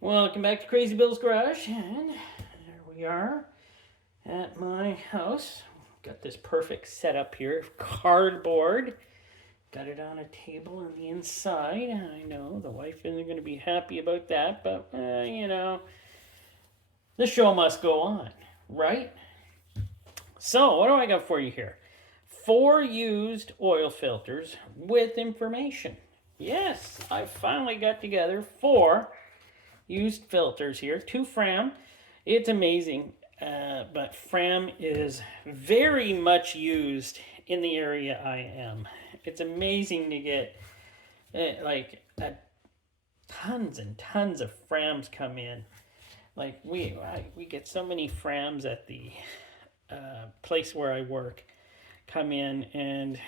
Welcome back to Crazy Bill's Garage, and there we are at my house. Got this perfect setup here, cardboard. Got it on a table on the inside. I know the wife isn't going to be happy about that, but the show must go on, right? So, what do I got for you here? 4 used oil filters with information. Yes, I finally got together 4 used filters here, 2 Fram. It's amazing, but Fram is very much used in the area I am. It's amazing to get tons and tons of Frams come in. Like we get so many Frams at the place where I work come in, and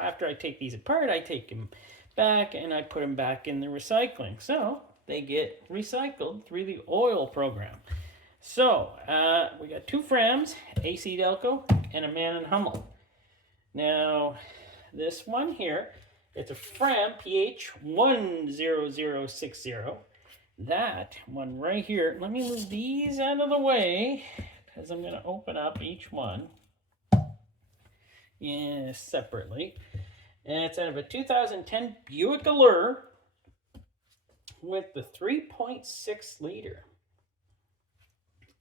after I take these apart, I take them back and I put them back in the recycling. So they get recycled through the oil program. So we got 2 Frams, AC Delco, and a Mann+Hummel. Now this one here, it's a Fram PH10060. That one right here, let me move these out of the way because I'm going to open up each one separately. And it's out of a 2010 Buick Allure with the 3.6 liter.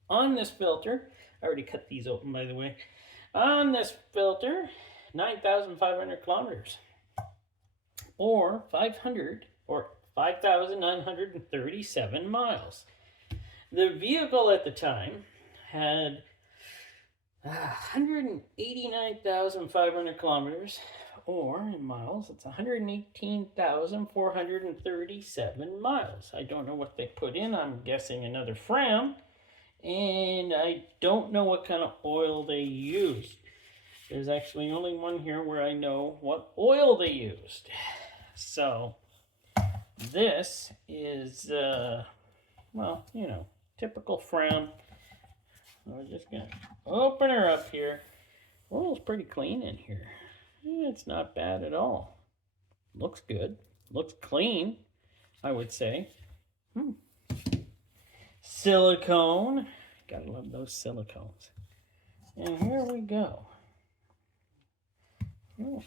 On this filter, I already cut these open by the way. On this filter, 9,500 kilometers, or 5,937 miles. The vehicle at the time had 189,500 kilometers, or in miles, it's 118,437 miles. I don't know what they put in. I'm guessing another Fram, and I don't know what kind of oil they used. There's actually only one here where I know what oil they used. So this is, typical Fram. We're just going to open her up here. Oh, it's pretty clean in here. It's not bad at all. Looks good. Looks clean, I would say. Silicone. Gotta love those silicones. And here we go. Oh,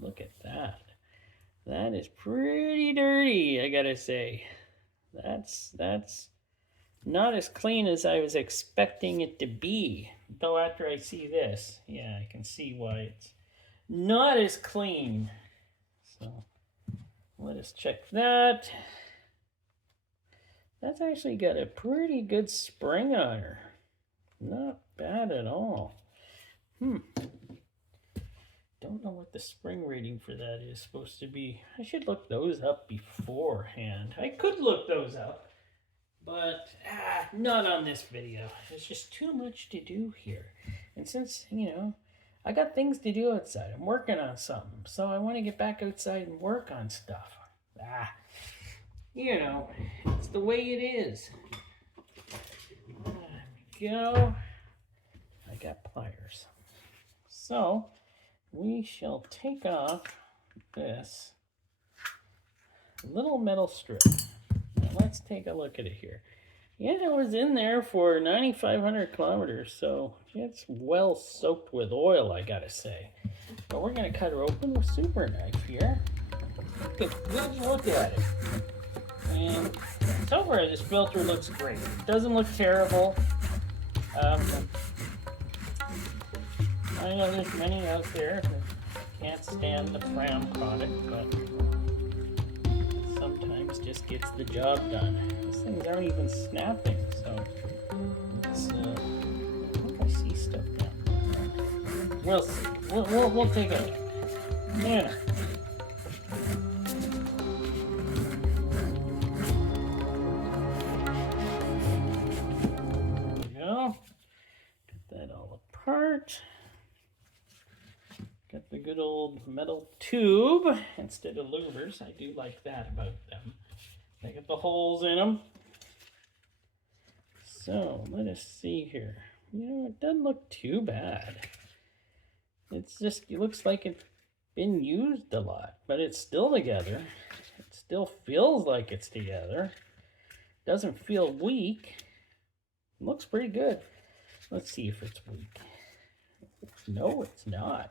look at that. That is pretty dirty, I gotta say. That's not as clean as I was expecting it to be. Though after I see this, yeah, I can see why it's not as clean. So let us check that. That's actually got a pretty good spring on her. Not bad at all. Don't know what the spring rating for that is supposed to be. I should look those up beforehand. I could look those up, but not on this video. There's just too much to do here. And since, I got things to do outside. I'm working on something, so I want to get back outside and work on stuff. It's the way it is. There we go. I got pliers. So we shall take off this little metal strip. Now let's take a look at it here. Yeah, it was in there for 9,500 kilometers, so it's well soaked with oil, I gotta say. But we're gonna cut her open with super knife here. Take a good look at it. And so far, this filter looks great. It doesn't look terrible. I know there's many out there that can't stand the Fram product, but it sometimes just gets the job done. These things aren't even snapping, so it's, I think I see stuff down there. We'll see. We'll take a look. Yeah. Got the good old metal tube instead of louvers. I do like that about them. They got the holes in them. So let us see here. It doesn't look too bad. It's just, it looks like it's been used a lot, but it's still together. It still feels like it's together. Doesn't feel weak. Looks pretty good. Let's see if it's weak. No, it's not.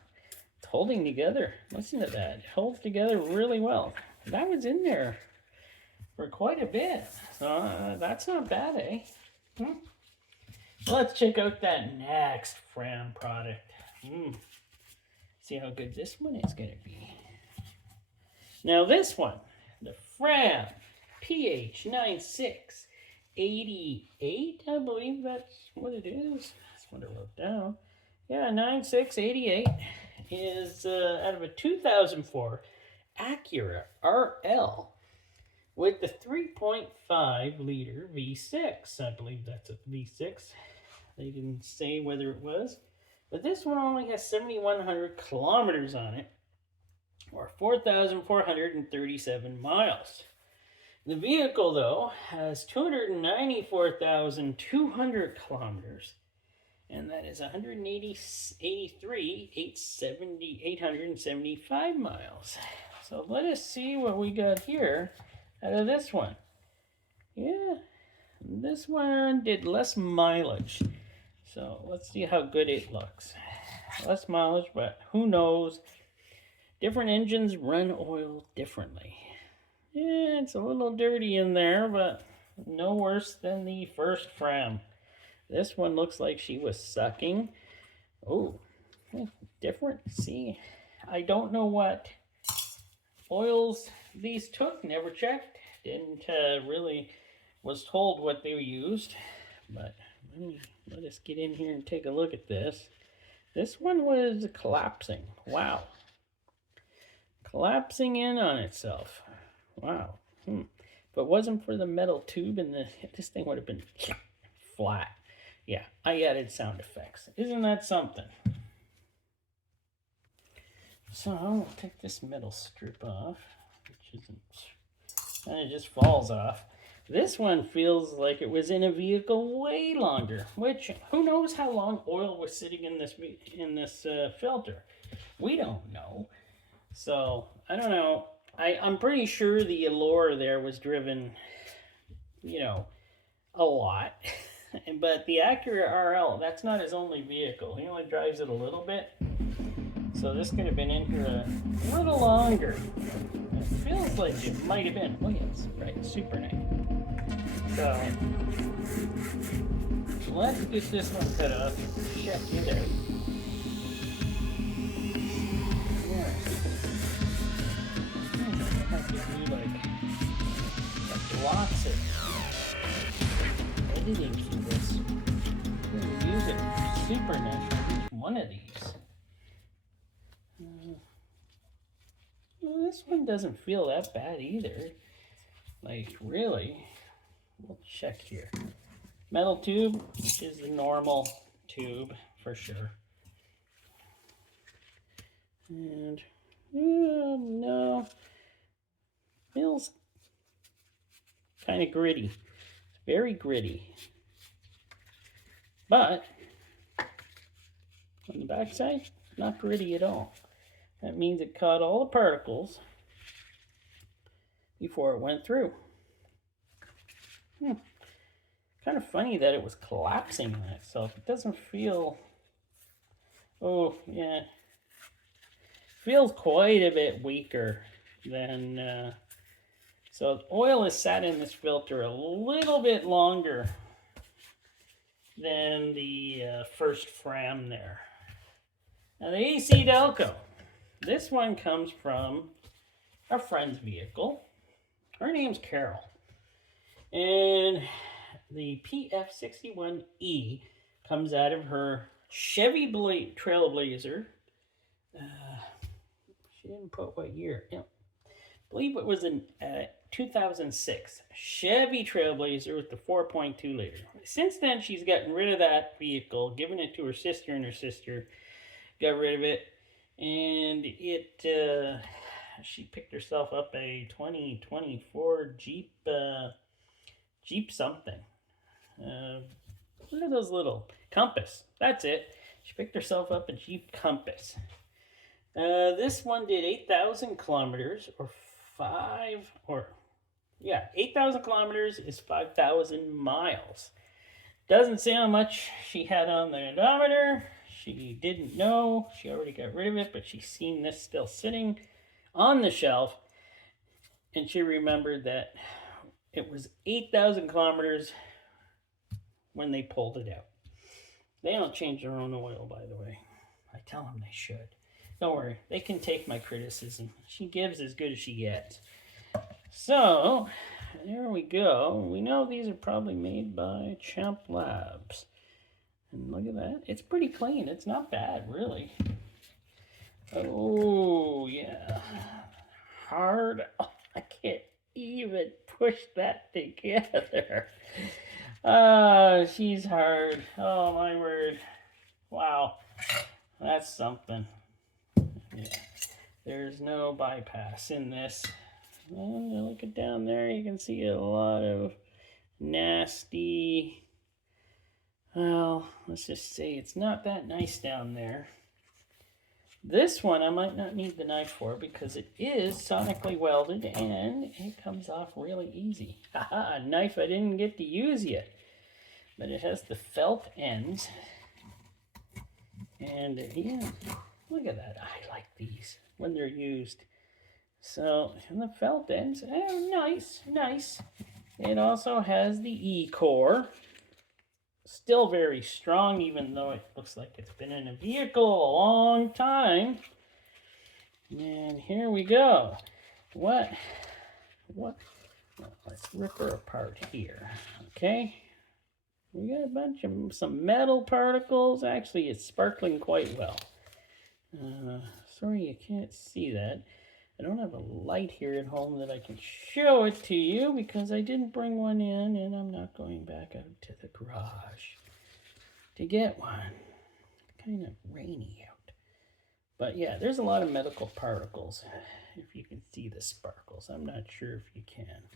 It's holding together. Listen to that. It holds together really well. That was in there for quite a bit. So that's not bad, eh? Let's check out that next Fram product. See how good this one is going to be. Now this one, the Fram PH9688, I believe that's what it is. That's what I wrote down. Yeah, 9688 is out of a 2004 Acura RL with the 3.5 liter V6. I believe that's a V6. They didn't say whether it was, but this one only has 7,100 kilometers on it, or 4,437 miles. The vehicle, though, has 294,200 kilometers, and that is 875 miles. So let us see what we got here out of this one. Yeah, this one did less mileage. So let's see how good it looks. Less mileage, but who knows? Different engines run oil differently. Yeah, it's a little dirty in there, but no worse than the first Fram. This one looks like she was sucking. Oh, different. See, I don't know what oils these took. Never checked. Didn't really was told what they used. But let us get in here and take a look at this. This one was collapsing. Wow. Collapsing in on itself. Wow. If it wasn't for the metal tube and this thing would have been flat. Yeah, I added sound effects. Isn't that something? So I'll take this metal strip off, which isn't, and it just falls off. This one feels like it was in a vehicle way longer, which who knows how long oil was sitting in this filter. We don't know. So I don't know. I'm pretty sure the Allure there was driven, you know, a lot. But the Acura RL, that's not his only vehicle. He only drives it a little bit. So this could have been in here a little longer. It feels like it might have been. Oh yes, right, super nice. So let's get this one cut off. Check it out. Lots of editing to this. Use it super nice for each one of these. Well, this one doesn't feel that bad either. Like, really. We'll check here. Metal tube is the normal tube for sure. And, no. Feels kind of gritty. It's very gritty. But on the back side, not gritty at all. That means it caught all the particles before it went through. Kind of funny that it was collapsing on itself. It doesn't feel... Oh, yeah. Feels quite a bit weaker than... So oil is sat in this filter a little bit longer than the first Fram there. Now the AC Delco. This one comes from a friend's vehicle. Her name's Carol. And the PF61E comes out of her Chevy Trailblazer. She didn't put what year. Yeah. I believe it was in 2006 Chevy Trailblazer with the 4.2 liter. Since then, she's gotten rid of that vehicle, given it to her sister, and her sister got rid of it. And she picked herself up a 2024 Jeep something. What are those little? Compass. That's it. She picked herself up a Jeep Compass. This one did 8,000 kilometers, or Yeah, 8,000 kilometers is 5,000 miles. Doesn't say how much she had on the odometer. She didn't know. She already got rid of it, but she's seen this still sitting on the shelf. And she remembered that it was 8,000 kilometers when they pulled it out. They don't change their own oil, by the way. I tell them they should. Don't worry, they can take my criticism. She gives as good as she gets. So, there we go. We know these are probably made by Champ Labs. And look at that. It's pretty clean. It's not bad, really. Oh, yeah. Hard. Oh, I can't even push that together. She's hard. Oh, my word. Wow. That's something. Yeah. There's no bypass in this. Look at down there. You can see a lot of nasty... Well, let's just say it's not that nice down there. This one I might not need the knife for because it is sonically welded and it comes off really easy. Haha, a knife I didn't get to use yet. But it has the felt ends. And yeah, look at that. I like these when they're used. So, and the felt ends, nice, nice. It also has the E-core. Still very strong, even though it looks like it's been in a vehicle a long time. And here we go. What? Well, let's rip her apart here. Okay. We got a bunch of some metal particles. Actually, it's sparkling quite well. Sorry you can't see that. I don't have a light here at home that I can show it to you because I didn't bring one in and I'm not going back out to the garage to get one. It's kind of rainy out. But yeah, there's a lot of medical particles. If you can see the sparkles. I'm not sure if you can.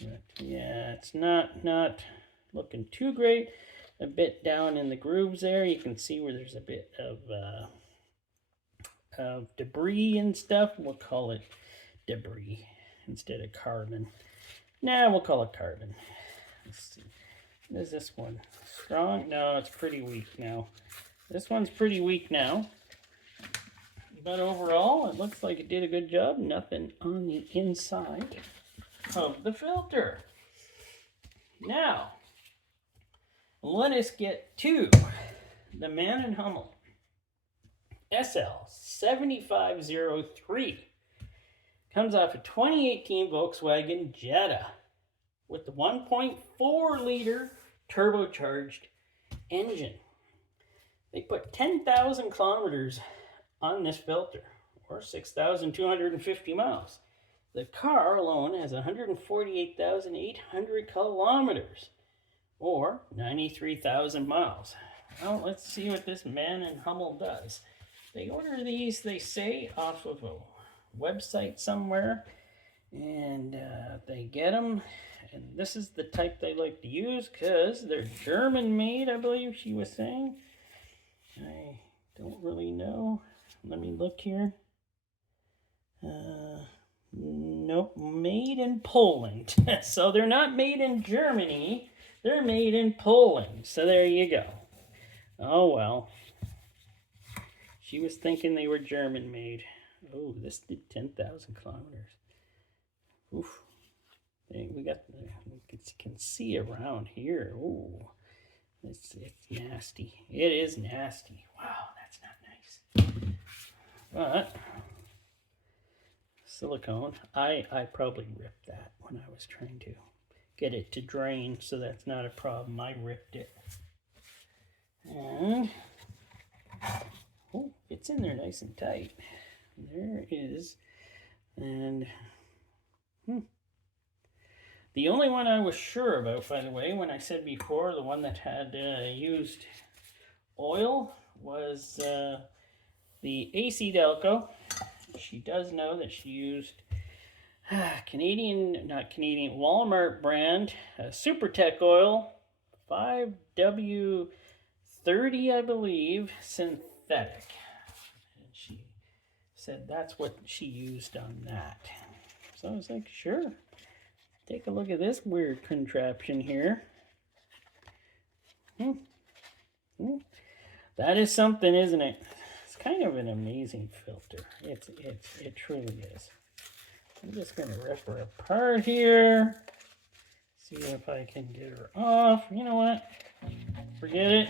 But yeah, it's not looking too great. A bit down in the grooves there. You can see where there's a bit of debris and stuff. We'll call it debris instead of carbon. Nah, we'll call it carbon. Let's see. Is this one strong? No, it's pretty weak now. This one's pretty weak now. But overall, it looks like it did a good job. Nothing on the inside of the filter. Now, let us get to the Mann+Hummel SL7503. Comes off a 2018 Volkswagen Jetta with the 1.4 liter turbocharged engine. They put 10,000 kilometers on this filter, or 6,250 miles. The car alone has 148,800 kilometers, or 93,000 miles. Well, let's see what this Mann+Hummel does. They order these, they say, off of a website somewhere, and they get them, and this is the type they like to use because they're German made, I believe she was saying. I don't really know. Let me look here. Nope, made in Poland. So they're not made in Germany, they're made in Poland. So there you go. Oh well. She was thinking they were German made. Oh, this did 10,000 kilometers. Oof. We got, we can see around here. Oh, it's nasty. It is nasty. Wow, that's not nice. But silicone, I probably ripped that when I was trying to get it to drain, so that's not a problem. I ripped it. And oh, it's in there nice and tight. There it is. And the only one I was sure about, by the way, when I said before, the one that had used oil was the AC Delco. She does know that she used Walmart brand Supertech oil, 5W30, I believe, synthetic. And she said that's what she used on that. So I was like, sure. take a look at this weird contraption here. That is something, isn't it? It's kind of an amazing filter. It truly is. I'm just going to rip her apart here. See if I can get her off. You know what? Forget it.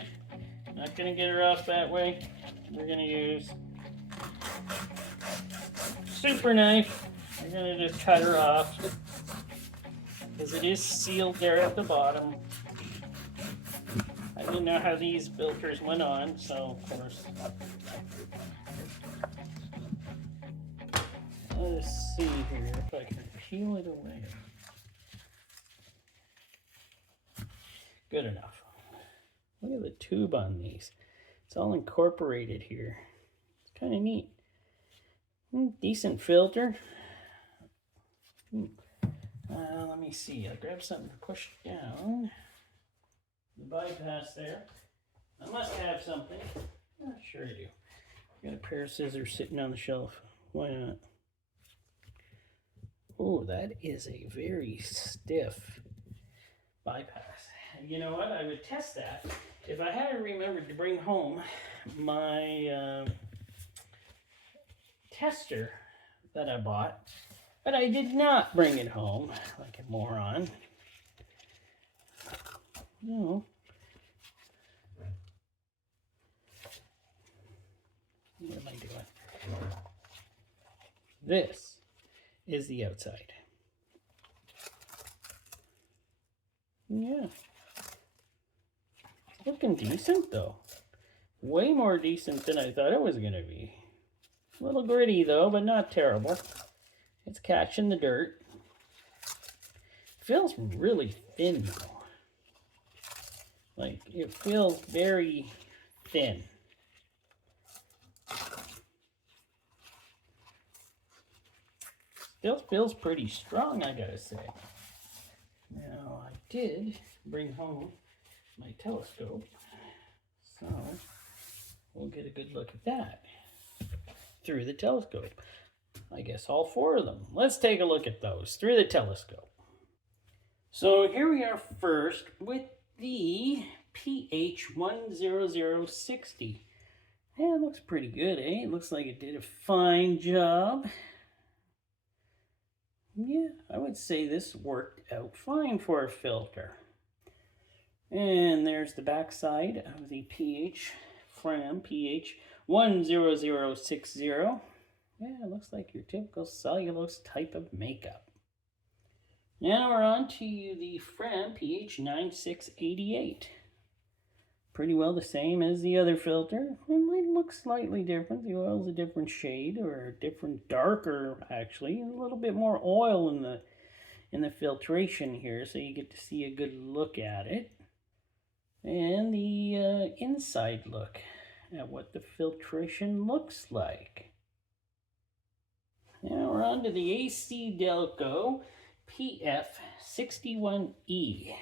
Not going to get her off that way. We're going to use super knife. We're going to just cut her off because it is sealed there at the bottom. I didn't know how these filters went on, so of course. Let's see here if I can peel it away. Good enough. Look at the tube on these. It's all incorporated here. It's kind of neat. Decent filter. Let me see. I'll grab something to push down. The bypass there. I must have something. Oh, sure I do. Got a pair of scissors sitting on the shelf. Why not? Oh, that is a very stiff bypass. You know what? I would test that if I hadn't remembered to bring home my tester that I bought, but I did not bring it home like a moron. No. What am I doing? This is the outside. Yeah. Looking decent though. Way more decent than I thought it was going to be. A little gritty though, but not terrible. It's catching the dirt. Feels really thin though. Like, it feels very thin. Still feels pretty strong, I gotta say. Now, I did bring home my telescope, so we'll get a good look at that through the telescope. I guess all four of them. Let's take a look at those through the telescope. So here we are first with the PH10060. Yeah, it looks pretty good, eh? It looks like it did a fine job. Yeah, I would say this worked out fine for a filter. And there's the back side of the Fram PH10060. Yeah, it looks like your typical cellulose type of makeup. Now we're on to the Fram PH9688. Pretty well the same as the other filter. It might look slightly different. The oil's a different shade, or a different darker actually. A little bit more oil in the filtration here, so you get to see a good look at it. And the inside look at what the filtration looks like. Now we're on to the AC Delco PF61E.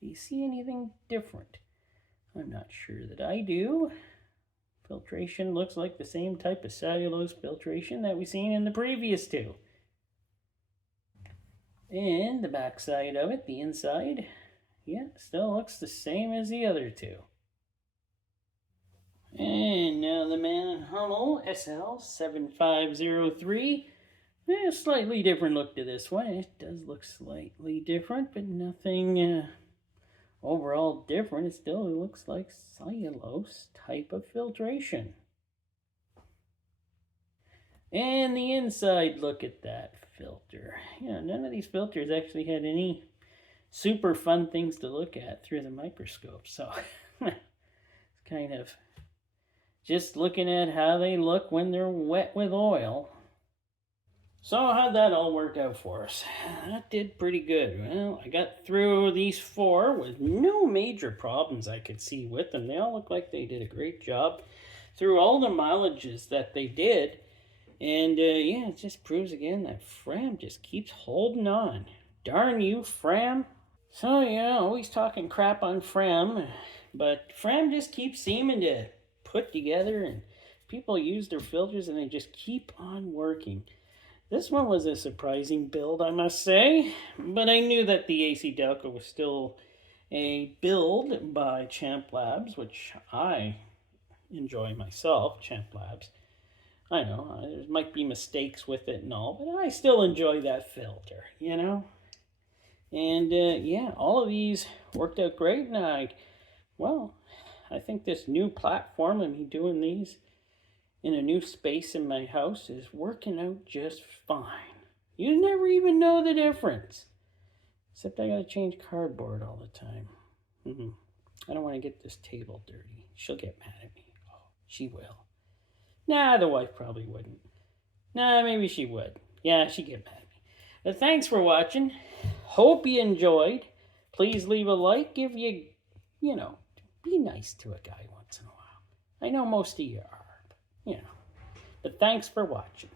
Do you see anything different? I'm not sure that I do. Filtration looks like the same type of cellulose filtration that we've seen in the previous two. And the back side of it, the inside, yeah, still looks the same as the other two. And now the Mann+Hummel SL7503. A slightly different look to this one. It does look slightly different, but nothing overall different. It still looks like cellulose type of filtration. And the inside look at that filter. Yeah, none of these filters actually had any super fun things to look at through the microscope. So it's kind of just looking at how they look when they're wet with oil. So how'd that all work out for us? That did pretty good. Well, I got through these four with no major problems I could see with them. They all look like they did a great job through all the mileages that they did. And yeah, it just proves again that Fram just keeps holding on. Darn you, Fram. So yeah, always talking crap on Fram, but Fram just keeps seeming to put together, and people use their filters and they just keep on working. This one was a surprising build, I must say, but I knew that the AC Delco was still a build by Champ Labs, which I enjoy myself, Champ Labs. I know, there might be mistakes with it and all, but I still enjoy that filter, you know? And yeah, all of these worked out great, and I think this new platform and me doing these in a new space in my house is working out just fine. You never even know the difference. Except I gotta change cardboard all the time. I don't want to get this table dirty. She'll get mad at me. Oh, she will. Nah, the wife probably wouldn't. Nah, maybe she would. Yeah, she'd get mad at me. But thanks for watching. Hope you enjoyed. Please leave a like if you know, be nice to a guy once in a while. I know most of you are, but, you know. But thanks for watching.